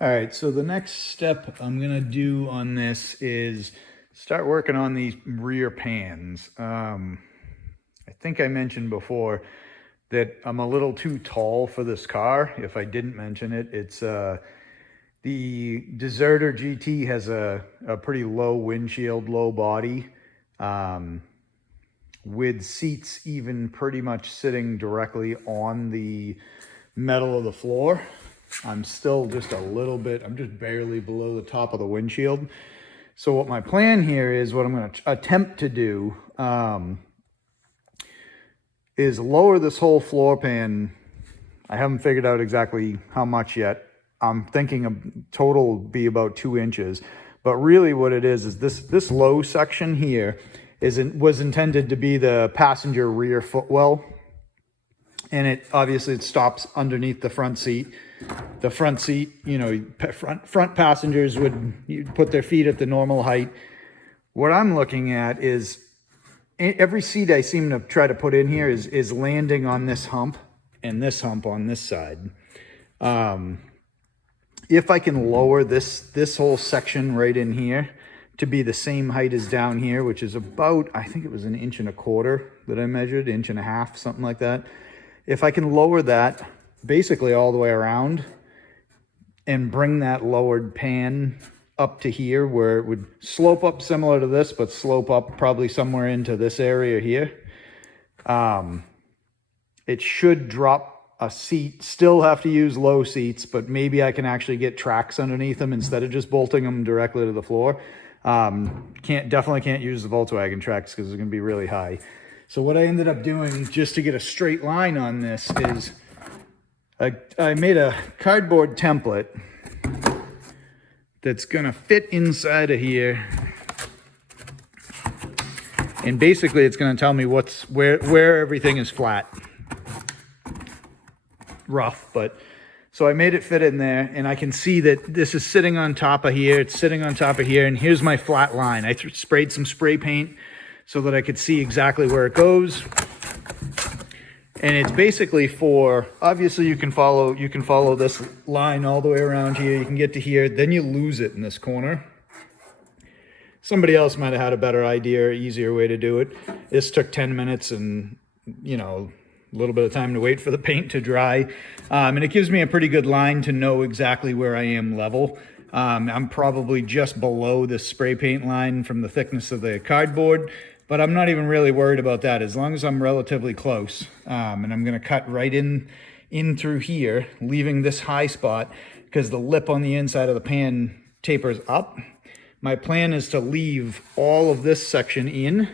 All right, so the next step I'm gonna do on this is start working on these rear pans. I think I mentioned before that I'm a little too tall for this car. If I didn't mention it, it's the Deserter GT has a pretty low windshield, low body, with seats even pretty much sitting directly on the metal of the floor. I'm still just a little bit, I'm just barely below the top of the windshield. So what my plan here is, what I'm going to attempt to do is lower this whole floor pan. I haven't figured out exactly how much yet. I'm thinking a total will be about 2 inches. But really what it is this low section here was intended to be the passenger rear footwell. And it obviously stops underneath the front seat. The front seat, you know, front passengers would put their feet at the normal height. What I'm looking at is every seat I seem to try to put in here is landing on this hump and this hump on this side. If I can lower this whole section right in here to be the same height as down here, which is about, I think it was 1.25 inches that I measured, 1.5 inches, something like that. If I can lower that basically all the way around and bring that lowered pan up to here where it would slope up similar to this, but slope up probably somewhere into this area here. It should drop a seat, still have to use low seats, but maybe I can actually get tracks underneath them instead of just bolting them directly to the floor. Definitely can't use the Volkswagen tracks because it's going to be really high. So what I ended up doing just to get a straight line on this is I made a cardboard template that's gonna fit inside of here. And basically it's gonna tell me where everything is flat. Rough, but so I made it fit in there, and I can see that this is sitting on top of here, it's sitting on top of here, and here's my flat line. I sprayed some spray paint so that I could see exactly where it goes. And it's basically for, obviously you can follow this line all the way around here. You can get to here, then you lose it in this corner. Somebody else might have had a better idea or easier way to do it. This took 10 minutes and, you know, a little bit of time to wait for the paint to dry. And it gives me a pretty good line to know exactly where I am level. I'm probably just below this spray paint line from the thickness of the cardboard. But I'm not even really worried about that as long as I'm relatively close. And I'm gonna cut right in through here, leaving this high spot because the lip on the inside of the pan tapers up. My plan is to leave all of this section in.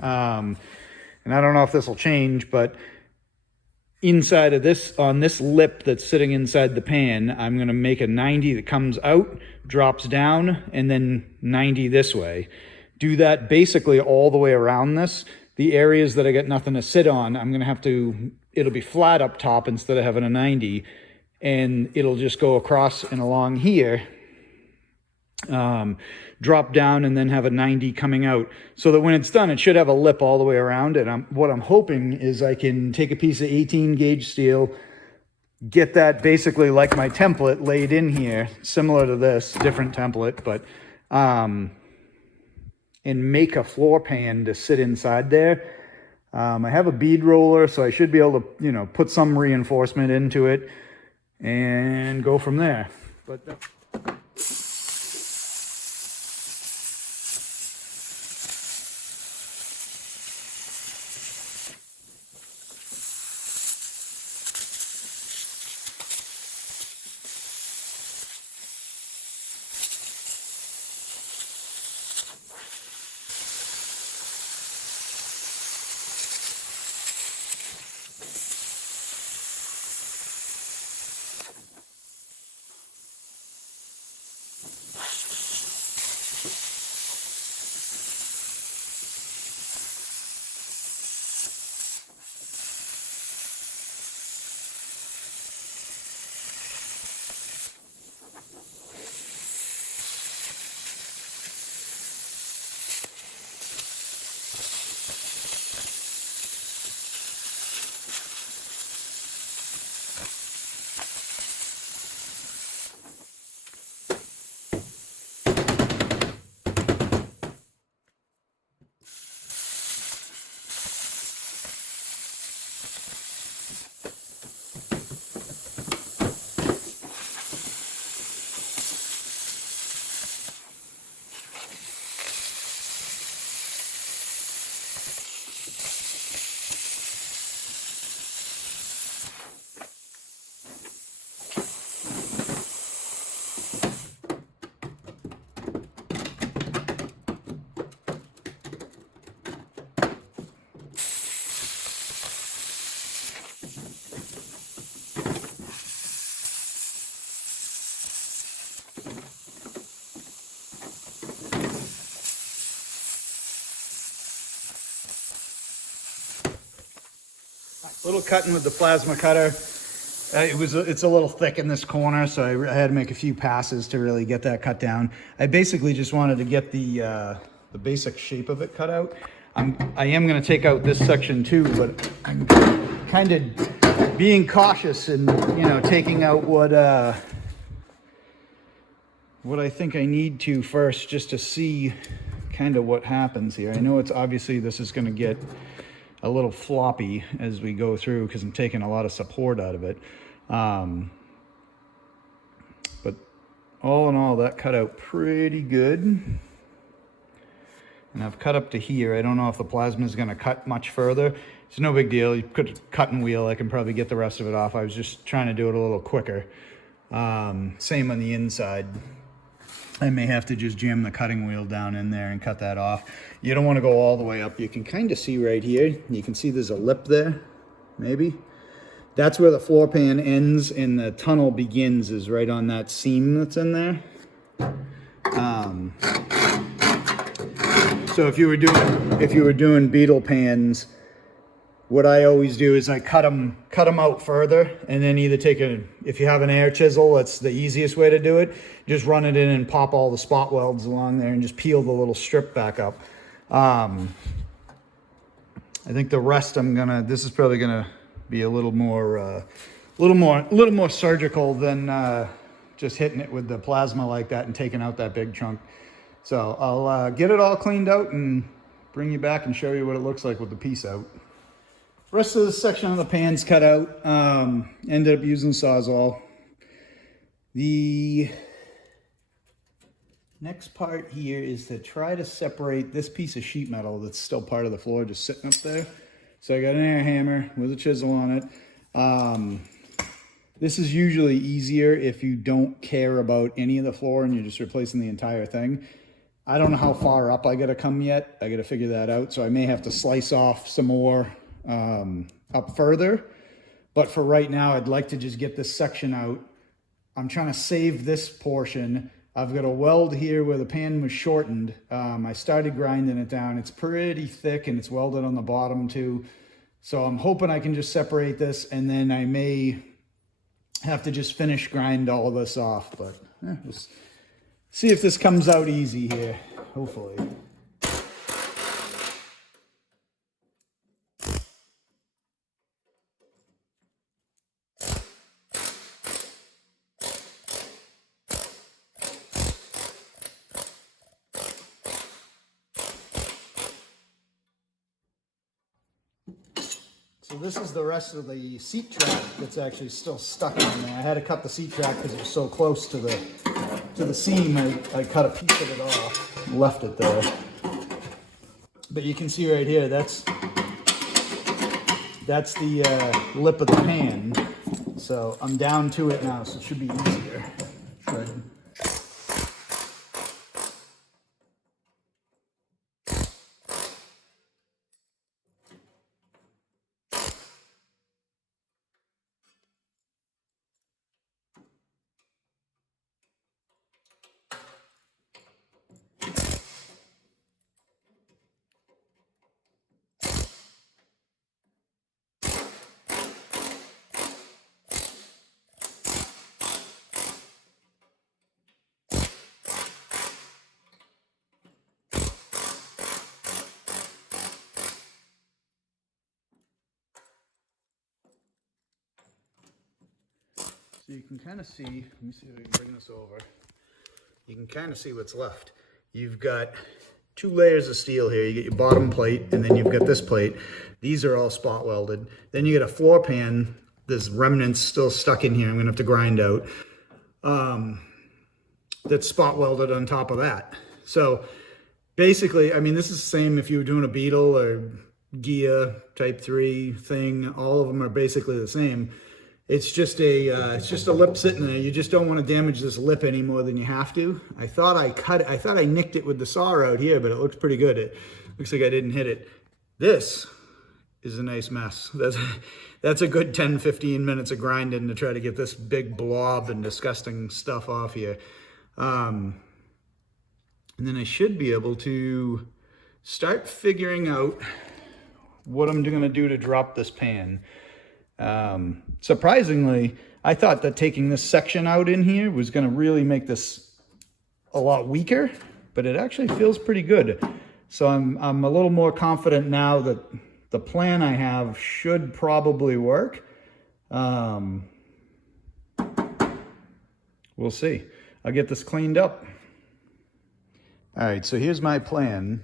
And I don't know if this will change, but inside of this, on this lip that's sitting inside the pan, I'm gonna make a 90 that comes out, drops down, and then 90 this way. Do that basically all the way around this. The areas that I got nothing to sit on, I'm gonna have to, it'll be flat up top instead of having a 90, and it'll just go across and along here, drop down and then have a 90 coming out, so that when it's done, it should have a lip all the way around. And what I'm hoping is I can take a piece of 18 gauge steel, get that basically like my template laid in here, similar to this, different template, but and make a floor pan to sit inside there. I have a bead roller, so I should be able to, you know, put some reinforcement into it and go from there. But Little cutting with the plasma cutter. It's a little thick in this corner, so I had to make a few passes to really get that cut down. I basically just wanted to get the basic shape of it cut out. I am going to take out this section too, but I'm kind of being cautious and, you know, taking out what I think I need to first, just to see kind of what happens here. I know it's obviously this is going to get a little floppy as we go through because I'm taking a lot of support out of it. But all in all, that cut out pretty good. And I've cut up to here. I don't know if the plasma is going to cut much further. It's no big deal. You put a cutting wheel, I can probably get the rest of it off. I was just trying to do it a little quicker. Same on the inside. I may have to just jam the cutting wheel down in there and cut that off. You don't want to go all the way up. You can kind of see right here. You can see there's a lip there, maybe. That's where the floor pan ends and the tunnel begins, is right on that seam that's in there. So if you were doing beetle pans, what I always do is I cut them out further, and then either if you have an air chisel, that's the easiest way to do it. Just run it in and pop all the spot welds along there and just peel the little strip back up. I think the rest this is probably gonna be a little more surgical than just hitting it with the plasma like that and taking out that big chunk. So I'll get it all cleaned out and bring you back and show you what it looks like with the piece out. Rest of the section of the pan's cut out. Ended up using Sawzall. The next part here is to try to separate this piece of sheet metal that's still part of the floor, just sitting up there. So I got an air hammer with a chisel on it. This is usually easier if you don't care about any of the floor and you're just replacing the entire thing. I don't know how far up I gotta come yet. I gotta figure that out. So I may have to slice off some more up further. But for right now, I'd like to just get this section out. I'm trying to save this portion. I've got a weld here where the pan was shortened. I started grinding it down. It's pretty thick and it's welded on the bottom too. So I'm hoping I can just separate this, and then I may have to just finish grind all of this off. But let's see if this comes out easy here, hopefully. So this is the rest of the seat track that's actually still stuck in there. I had to cut the seat track because it was so close to the seam. I cut a piece of it off, left it there. But you can see right here, that's the lip of the pan. So I'm down to it now, so it should be easier. Should. So you can kind of see, let me see if I can bring this over. You can kind of see what's left. You've got two layers of steel here. You get your bottom plate, and then you've got this plate. These are all spot welded. Then you get a floor pan. There's remnants still stuck in here. I'm gonna have to grind out. That's spot welded on top of that. So basically, I mean, this is the same if you were doing a Beetle or Gia Type 3 thing. All of them are basically the same. It's just a lip sitting there. You just don't want to damage this lip any more than you have to. I thought I nicked it with the saw out here, but it looks pretty good. It looks like I didn't hit it. This is a nice mess. That's a good 10, 15 minutes of grinding to try to get this big blob and disgusting stuff off here. And then I should be able to start figuring out what I'm gonna do to drop this pan. Surprisingly, I thought that taking this section out in here was going to really make this a lot weaker, but it actually feels pretty good. So I'm a little more confident now that the plan I have should probably work. We'll see. I'll get this cleaned up. All right, so here's my plan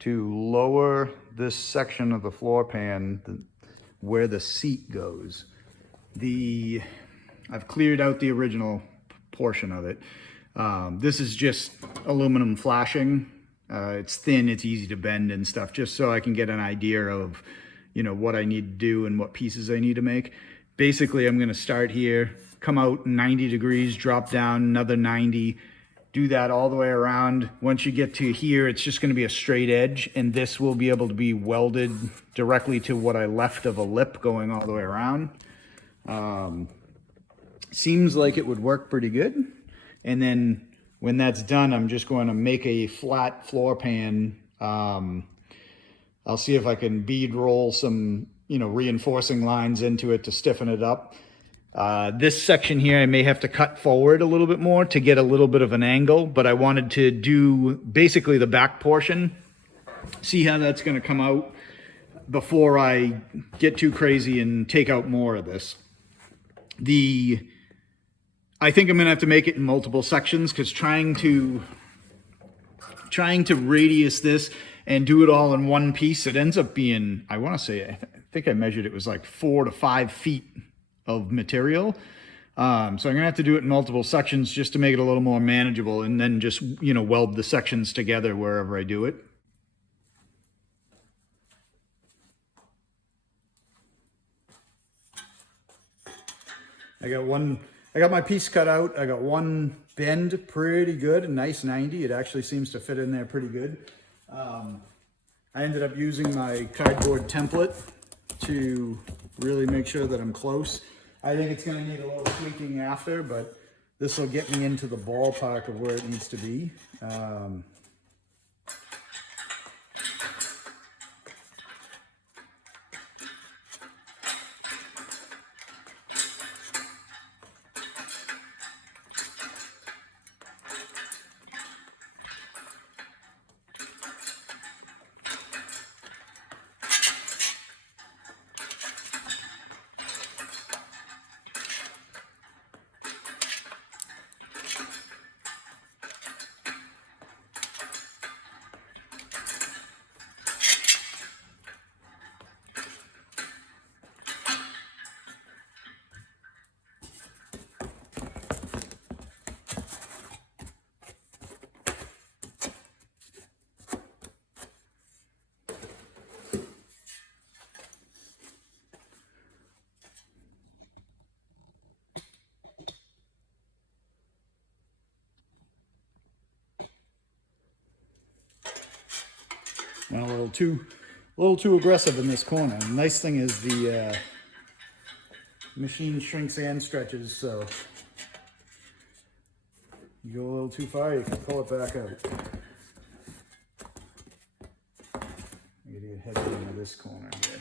to lower this section of the floor pan where the seat goes. I've cleared out the original portion of it. This is just aluminum flashing. It's thin, it's easy to bend and stuff, just so I can get an idea of, you know, what I need to do and what pieces I need to make. Basically, I'm gonna start here, come out 90 degrees, drop down another 90, do that all the way around. Once you get to here, it's just gonna be a straight edge, and this will be able to be welded directly to what I left of a lip going all the way around. Seems like it would work pretty good. And then when that's done, I'm just going to make a flat floor pan. I'll see if I can bead roll some, you know, reinforcing lines into it to stiffen it up. This section here, I may have to cut forward a little bit more to get a little bit of an angle, but I wanted to do basically the back portion, see how that's going to come out before I get too crazy and take out more of this. I think I'm gonna have to make it in multiple sections, because trying to radius this and do it all in one piece, it ends up being, I want to say, I think I measured it was like 4 to 5 feet of material. So I'm gonna have to do it in multiple sections just to make it a little more manageable, and then just, you know, weld the sections together wherever I do it. I got my piece cut out. I got one bend pretty good, a nice 90. It actually seems to fit in there pretty good. I ended up using my cardboard template to really make sure that I'm close. I think it's going to need a little tweaking after, but this will get me into the ballpark of where it needs to be. Went a little too aggressive in this corner. The nice thing is the machine shrinks and stretches, so you go a little too far, you can pull it back out. I gotta get heavy into this corner here.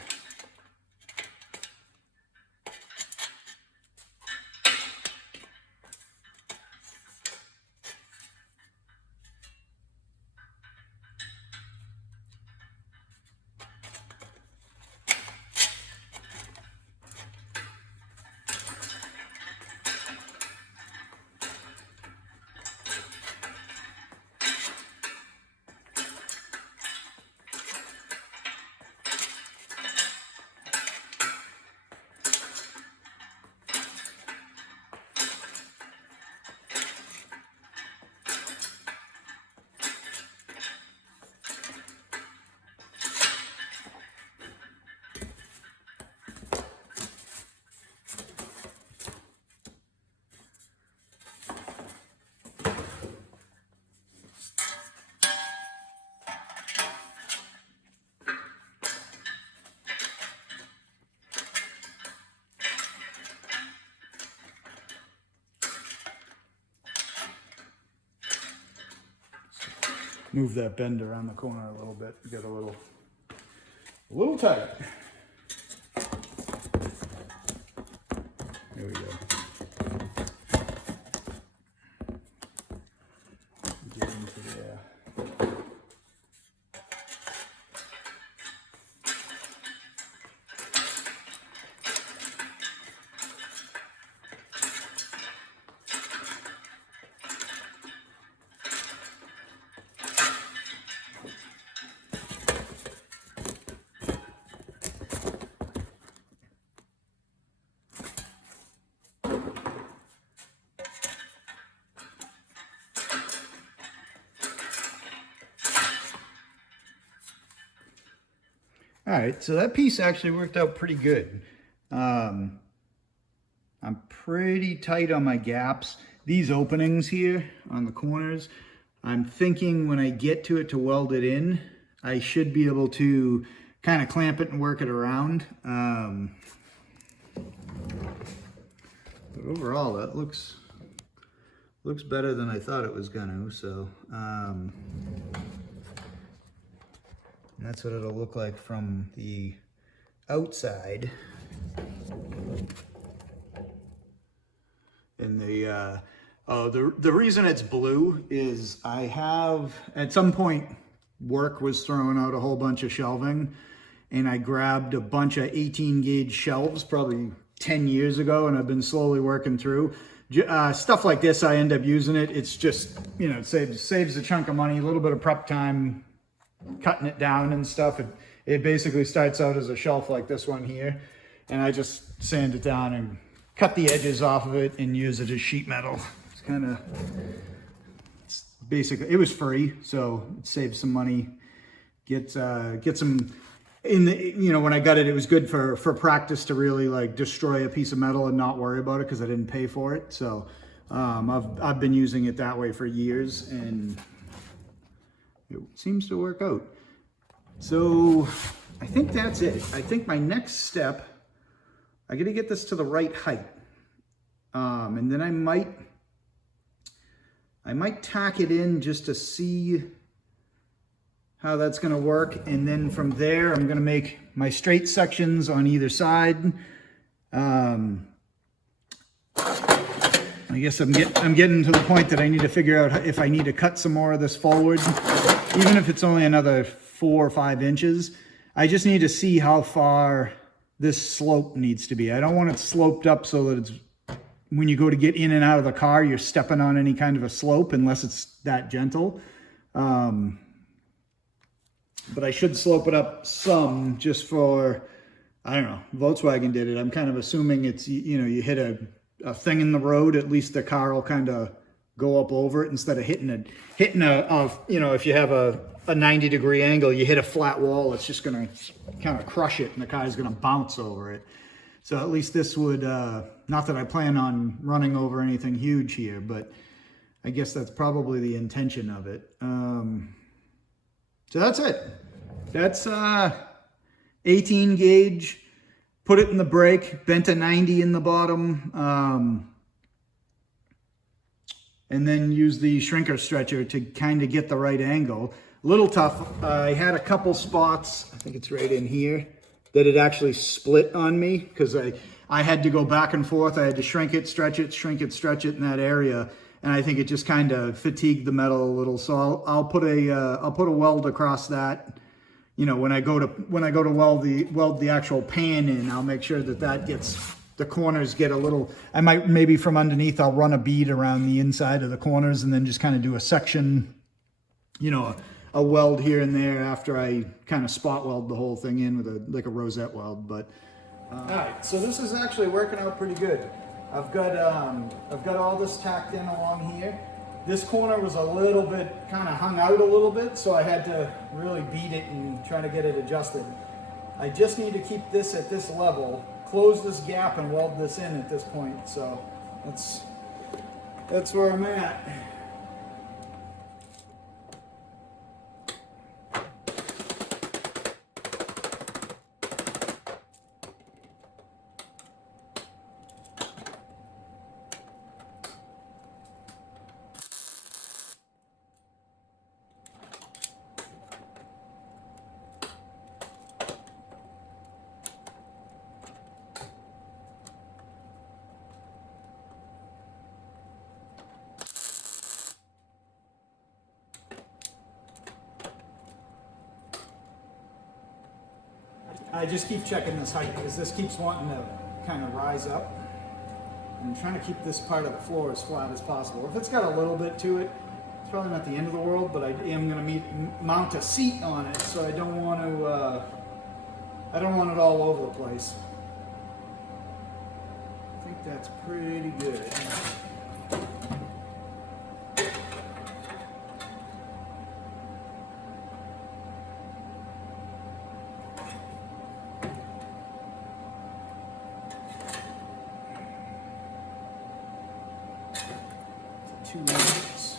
Move that bend around the corner a little bit, get a little tight. All right, so that piece actually worked out pretty good. I'm pretty tight on my gaps. These openings here on the corners, I'm thinking when I get to it to weld it in, I should be able to kind of clamp it and work it around. But overall, that looks better than I thought it was gonna. So that's what it'll look like from the outside. And the reason it's blue is I have, at some point, work was throwing out a whole bunch of shelving, and I grabbed a bunch of 18 gauge shelves probably 10 years ago, and I've been slowly working through. Stuff like this, I end up using it. It's just, you know, it saves a chunk of money, a little bit of prep time, cutting it down and stuff. It basically starts out as a shelf like this one here, and I just sand it down and cut the edges off of it and use it as sheet metal. It's kind of, basically, it was free, so it saves some money. Get some, in the, you know, when I got it, it was good for practice to really like destroy a piece of metal and not worry about it because I didn't pay for it. So I've been using it that way for years, and it seems to work out. So I think that's it. I think my next step, I got to get this to the right height. And then I might tack it in just to see how that's going to work. And then from there, I'm going to make my straight sections on either side. I guess I'm getting to the point that I need to figure out if I need to cut some more of this forward, even if it's only another 4 or 5 inches. I just need to see how far this slope needs to be. I don't want it sloped up so that it's, when you go to get in and out of the car, you're stepping on any kind of a slope unless it's that gentle. But I should slope it up some just for, I don't know, Volkswagen did it. I'm kind of assuming it's, you know, you hit a thing in the road, at least the car will kind of go up over it instead of hitting a you know, if you have a 90-degree angle, you hit a flat wall, it's just going to kind of crush it and the car is going to bounce over it. So at least this would, not that I plan on running over anything huge here, but I guess that's probably the intention of it. So that's it. That's 18 gauge, put it in the brake, bent a 90 in the bottom, and then use the shrinker stretcher to kind of get the right angle. A little tough. I had a couple spots, I think it's right in here, that it actually split on me because I had to go back and forth. I had to shrink it, stretch it in that area. And I think it just kind of fatigued the metal a little. So I'll put a weld across that. You know, when I go to weld the actual pan in, I'll make sure that gets, the corners get a little, I might maybe from underneath, I'll run a bead around the inside of the corners and then just kind of do a section, you know, a weld here and there after I kind of spot weld the whole thing in with like a rosette weld. But all right, so this is actually working out pretty good. I've got all this tacked in along here. This corner was a little bit kind of hung out a little bit, so I had to really beat it and try to get it adjusted. I just need to keep this at this level, close this gap and weld this in at this point. So that's where I'm at. I just keep checking this height because this keeps wanting to kind of rise up. I'm trying to keep this part of the floor as flat as possible. If it's got a little bit to it, it's probably not the end of the world, but I am going to mount a seat on it, so I don't want it all over the place. I think that's pretty good. 2 inches.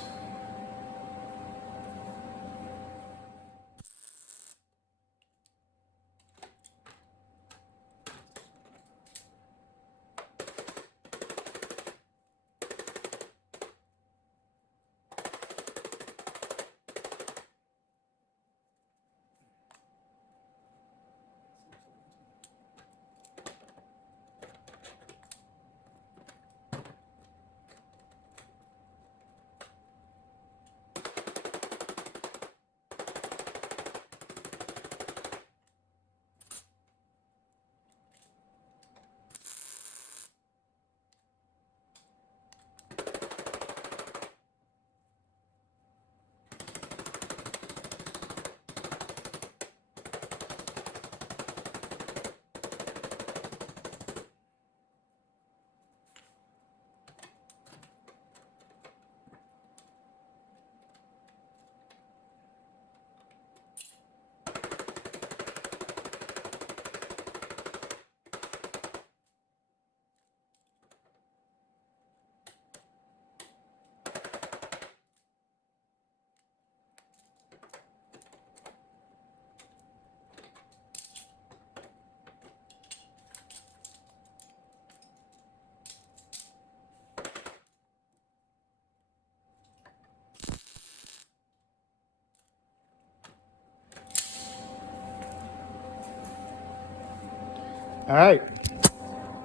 All right,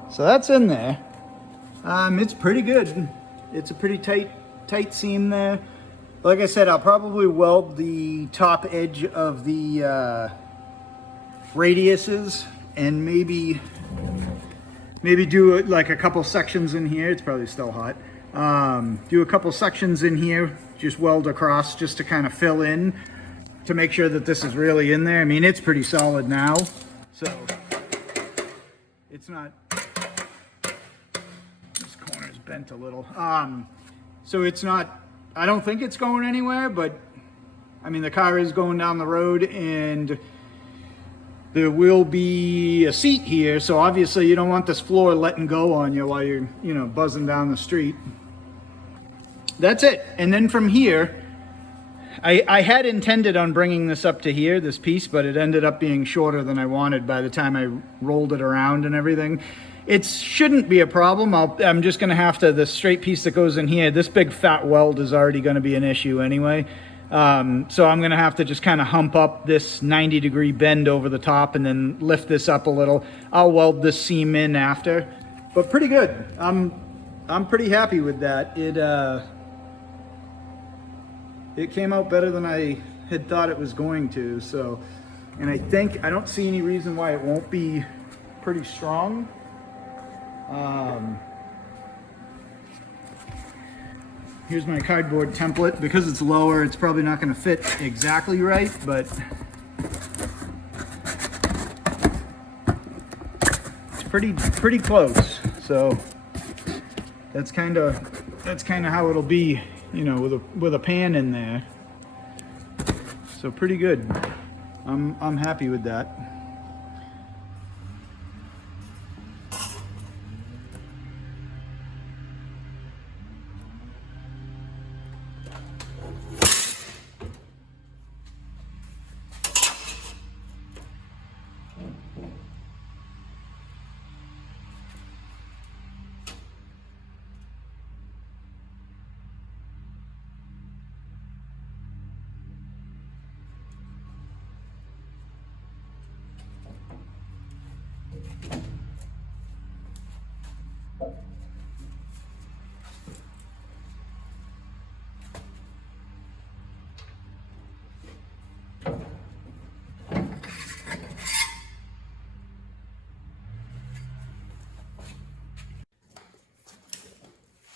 so that's in there. It's pretty good. It's a pretty tight seam there. Like I said, I'll probably weld the top edge of the radiuses and maybe do like a couple sections in here. It's probably still hot. Do a couple sections in here, just weld across just to kind of fill in to make sure that this is really in there. I mean, it's pretty solid now, so it's not, this corner's bent a little. So it's not, I don't think it's going anywhere, but I mean, the car is going down the road and there will be a seat here. So obviously you don't want this floor letting go on you while you're, you know, buzzing down the street. That's it. And then from here, I had intended on bringing this up to here, this piece, but it ended up being shorter than I wanted by the time I rolled it around and everything. It shouldn't be a problem. I'm just going to have to, the straight piece that goes in here, this big fat weld is already going to be an issue anyway. So I'm going to have to just kind of hump up this 90-degree bend over the top and then lift this up a little. I'll weld this seam in after, but pretty good. I'm pretty happy with that. It came out better than I had thought it was going to. So, and I don't see any reason why it won't be pretty strong. Here's my cardboard template. Because it's lower, it's probably not going to fit exactly right, but it's pretty close. So that's kind of how it'll be, you know, with a pan in there. So pretty good. I'm happy with that.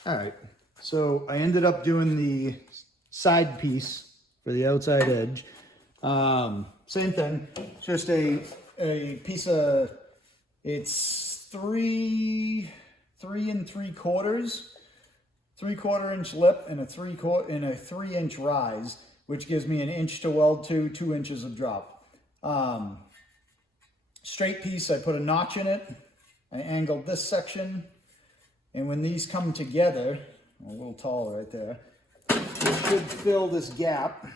All right, so I ended up doing the side piece for the outside edge. Same thing, just a piece of, it's 3 3/3, 3/4 inch lip and a 3-inch rise, which gives me 1 inch to weld to, 2 inches of drop. Straight piece, I put a notch in it. I angled this section. And when these come together, a little tall right there. It should fill this gap.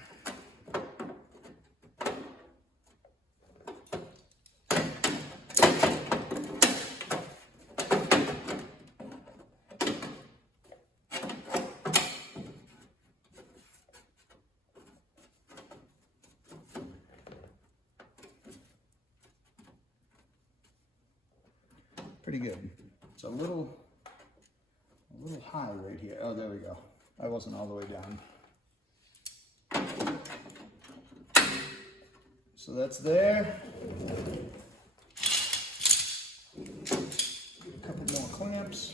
Pretty good. It's a little high right here. Oh, there we go. I wasn't all the way down. So that's there. A couple more clamps.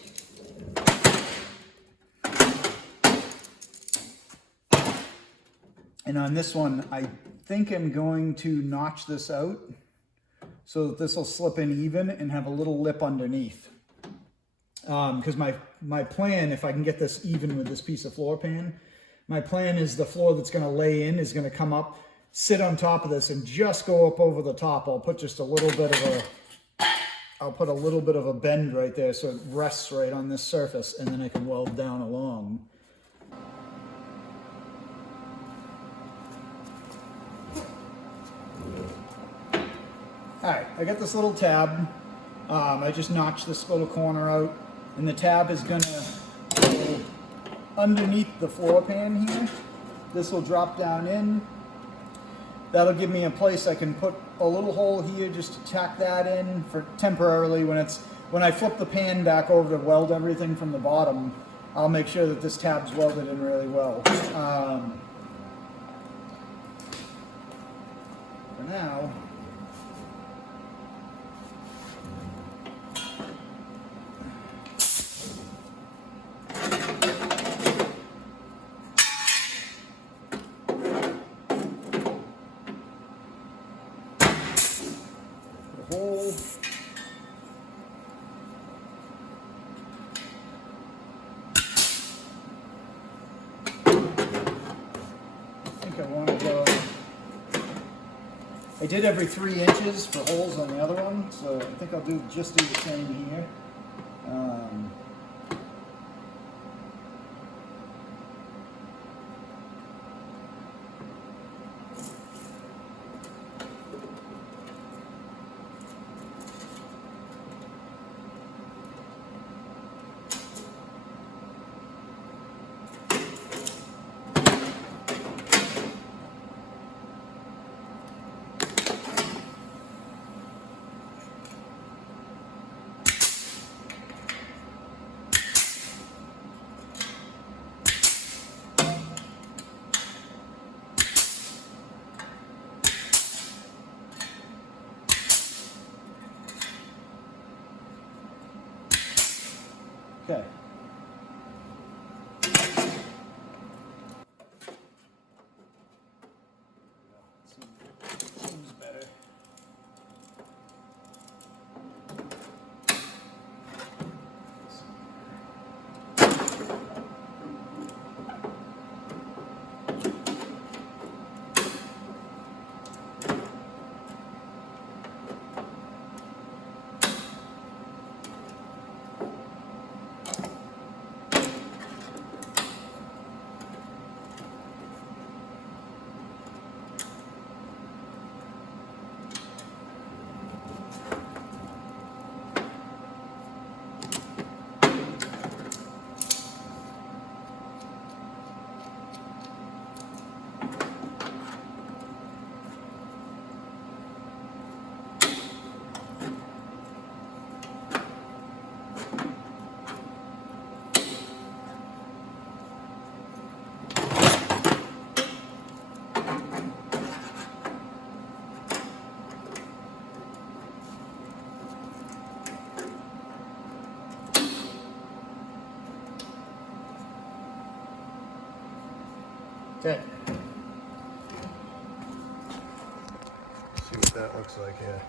And on this one, I think I'm going to notch this out so that this will slip in even and have a little lip underneath. Because my plan, if I can get this even with this piece of floor pan, my plan is the floor that's going to lay in is going to come up, sit on top of this, and just go up over the top. I'll put just a little bit of a little bit of a bend right there so it rests right on this surface, and then I can weld down along. All right, I got this little tab. I just notched this little corner out, and the tab is gonna go underneath the floor pan here. This will drop down in. That'll give me a place I can put a little hole here just to tack that in for temporarily when I flip the pan back over to weld everything from the bottom. I'll make sure that this tab's welded in really well. For now, hole. I think I want to go. I did every 3 inches for holes on the other one, so I think I'll just do the same here. Okay. Seems better. Okay. See what that looks like here.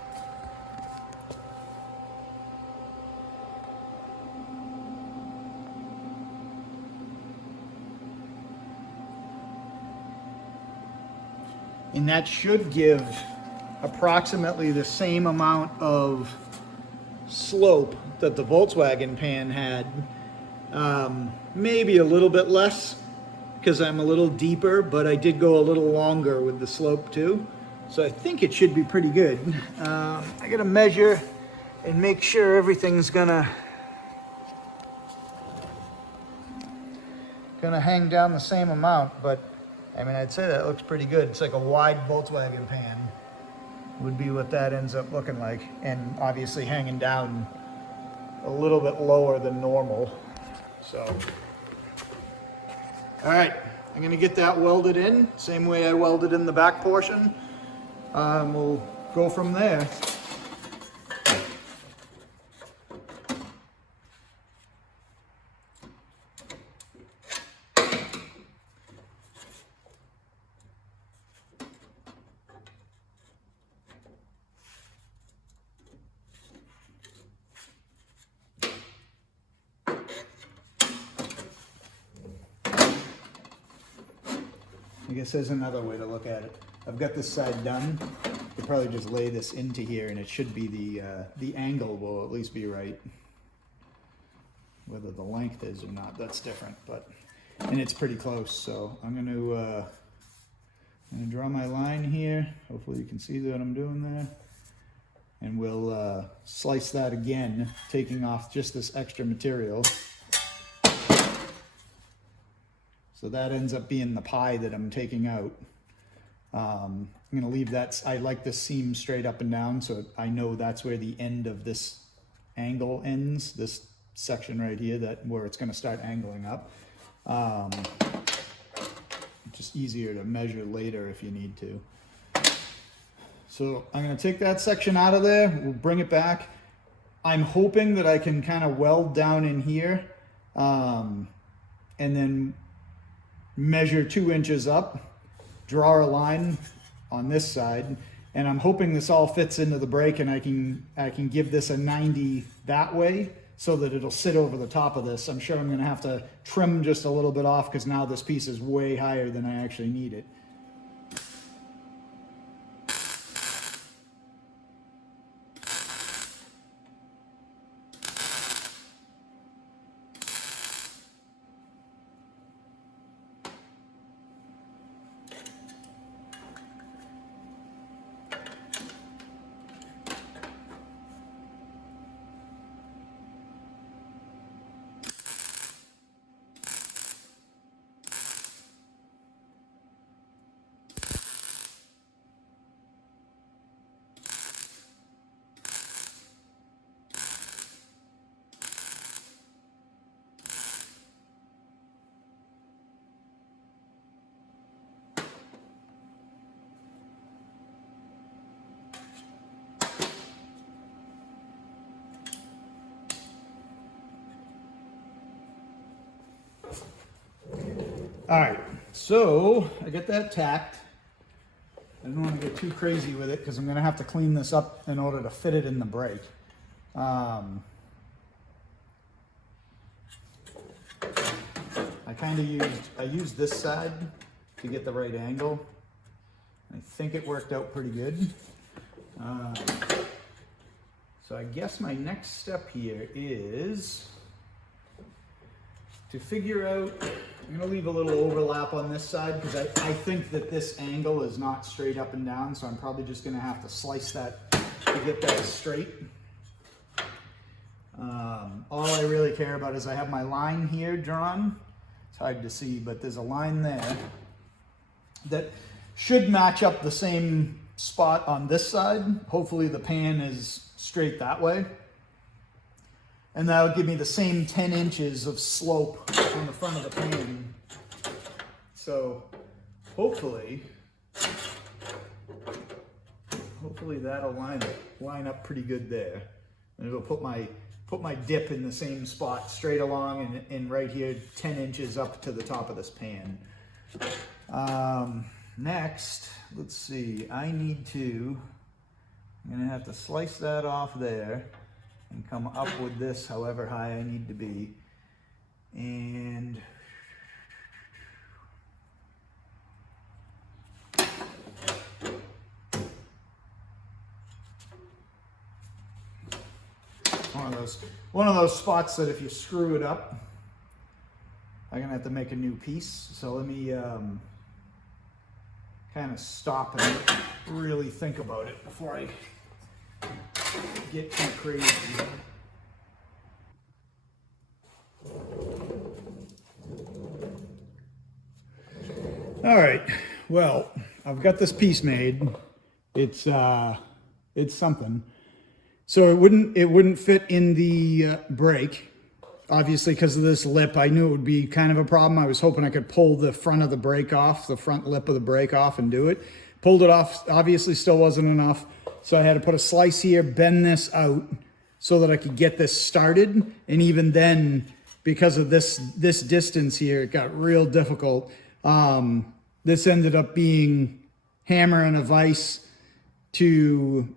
And that should give approximately the same amount of slope that the Volkswagen pan had. Maybe a little bit less because I'm a little deeper, but I did go a little longer with the slope too. So I think it should be pretty good. I gotta measure and make sure everything's gonna hang down the same amount, but I mean, I'd say that looks pretty good. It's like a wide Volkswagen pan would be what that ends up looking like, and obviously hanging down a little bit lower than normal. So, all right, I'm gonna get that welded in, same way I welded in the back portion. We'll go from there. I guess there's another way to look at it. I've got this side done. I'll probably just lay this into here, and it should be the angle will at least be right. Whether the length is or not, that's different, but and it's pretty close. So I'm gonna draw my line here. Hopefully you can see what I'm doing there, and we'll slice that again, taking off just this extra material. So that ends up being the pie that I'm taking out. I'm gonna leave that, I like this seam straight up and down, so I know that's where the end of this angle ends, this section right here, where it's gonna start angling up. Just easier to measure later if you need to. So I'm gonna take that section out of there, we'll bring it back. I'm hoping that I can kind of weld down in here, and then measure 2 inches up, draw a line on this side, and I'm hoping this all fits into the brake, and I can give this a 90 that way so that it'll sit over the top of this. I'm sure I'm gonna have to trim just a little bit off because now this piece is way higher than I actually need it. All right, so I got that tacked. I don't want to get too crazy with it because I'm going to have to clean this up in order to fit it in the brake. I kind of used this side to get the right angle. I think it worked out pretty good. So I guess my next step here is to figure out, I'm gonna leave a little overlap on this side because I think that this angle is not straight up and down, so I'm probably just gonna have to slice that to get that straight. All I really care about is I have my line here drawn. It's hard to see, but there's a line there that should match up the same spot on this side. Hopefully the pan is straight that way. And that'll give me the same 10 inches of slope from the front of the pan. So hopefully that'll line up pretty good there. And it'll put my dip in the same spot straight along and right here 10 inches up to the top of this pan. Next, let's see, I'm gonna have to slice that off there and come up with this however high I need to be. And one of those spots that if you screw it up, I'm gonna have to make a new piece. So let me kind of stop and really think about it before I get too crazy. All right, well, I've got this piece made. It's something. So it wouldn't fit in the brake, obviously because of this lip. I knew it would be kind of a problem. I was hoping I could pull the front of the brake off, the front lip of the brake off and do it. Pulled it off, obviously still wasn't enough. So I had to put a slice here, bend this out so that I could get this started. And even then, because of this distance here, it got real difficult. This ended up being hammer and a vise to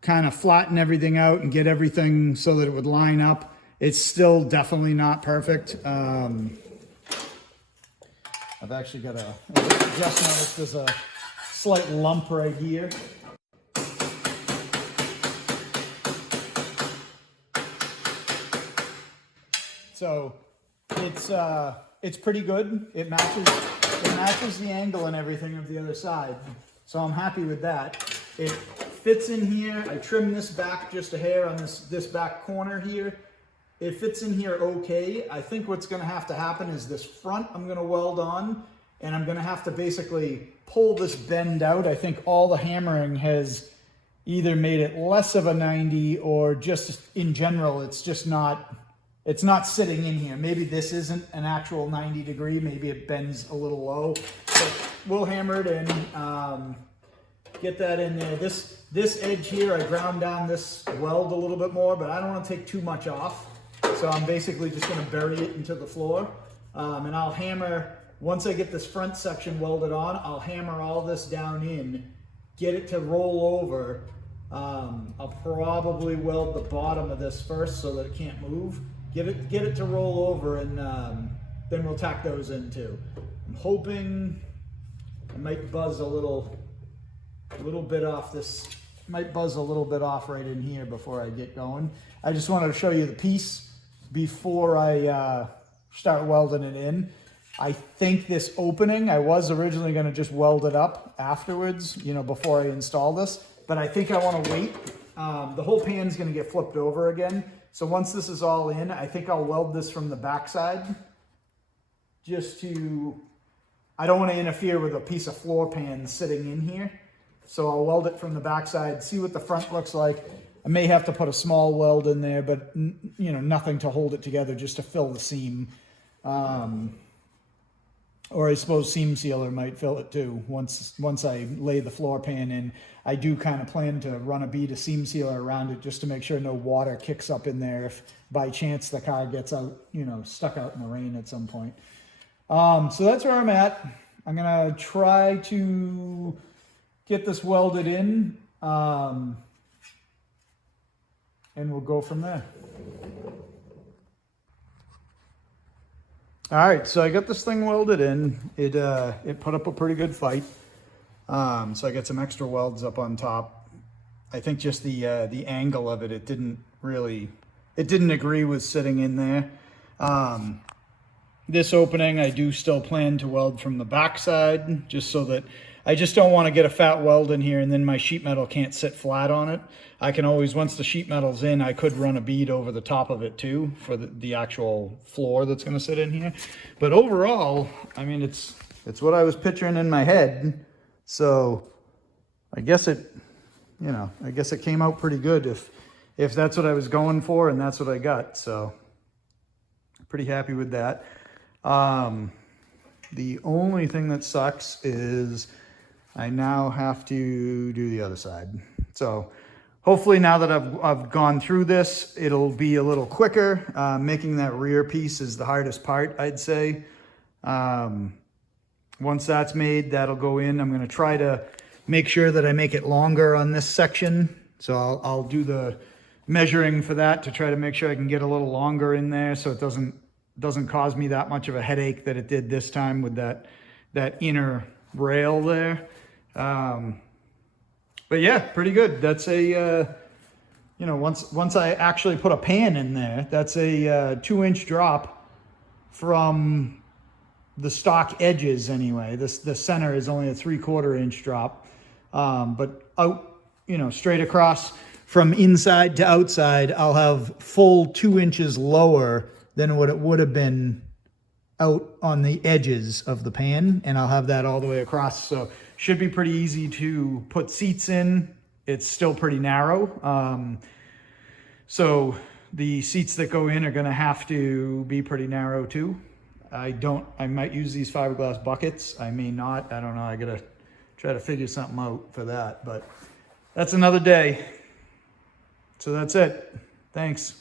kind of flatten everything out and get everything so that it would line up. It's still definitely not perfect. I've actually got just noticed there's a slight lump right here. So it's pretty good. It matches the angle and everything of the other side. So I'm happy with that. It fits in here. I trimmed this back just a hair on this back corner here. It fits in here okay. I think what's gonna have to happen is this front I'm gonna weld on, and I'm gonna have to basically pull this bend out. I think all the hammering has either made it less of a 90 or just in general, it's not sitting in here. Maybe this isn't an actual 90 degree. Maybe it bends a little low. But we'll hammer it in, get that in there. This edge here, I ground down this weld a little bit more, but I don't want to take too much off. So I'm basically just going to bury it into the floor. And I'll hammer, once I get this front section welded on, I'll hammer all this down in, get it to roll over. I'll probably weld the bottom of this first so that it can't move. Get it to roll over, and then we'll tack those in too. I'm hoping I might buzz a little bit off this. Might buzz a little bit off right in here before I get going. I just wanted to show you the piece before I start welding it in. I think this opening, I was originally going to just weld it up afterwards, before I install this, but I think I want to wait. The whole pan's going to get flipped over again. So once this is all in, I think I'll weld this from the backside I don't want to interfere with a piece of floor pan sitting in here. So I'll weld it from the backside, see what the front looks like. I may have to put a small weld in there, but nothing to hold it together, just to fill the seam. Or I suppose seam sealer might fill it too. Once I lay the floor pan in, I do kind of plan to run a bead of seam sealer around it just to make sure no water kicks up in there if by chance the car gets out, stuck out in the rain at some point. So that's where I'm at. I'm gonna try to get this welded in, and we'll go from there. All right, so I got this thing welded in. It put up a pretty good fight. So I got some extra welds up on top. I think just the angle of it didn't agree with sitting in there. This opening, I do still plan to weld from the backside, just so that I just don't want to get a fat weld in here and then my sheet metal can't sit flat on it. I can always, once the sheet metal's in, I could run a bead over the top of it too for the actual floor that's going to sit in here. But overall, I mean, it's what I was picturing in my head. So I guess it came out pretty good if that's what I was going for and that's what I got. So pretty happy with that. The only thing that sucks is I now have to do the other side. So hopefully now that I've gone through this, it'll be a little quicker. Making that rear piece is the hardest part, I'd say. Once that's made, that'll go in. I'm gonna try to make sure that I make it longer on this section. So I'll do the measuring for that to try to make sure I can get a little longer in there so it doesn't cause me that much of a headache that it did this time with that inner rail there. But yeah, pretty good. That's once I actually put a pan in there, that's a 2-inch drop from the stock edges anyway. The center is only a 3/4 inch drop, but out, you know, straight across from inside to outside, I'll have full 2 inches lower than what it would have been out on the edges of the pan, and I'll have that all the way across. So should be pretty easy to put seats in. It's still pretty narrow. So the seats that go in are going to have to be pretty narrow too. I might use these fiberglass buckets. I may not. I don't know. I got to try to figure something out for that, but that's another day. So that's it. Thanks.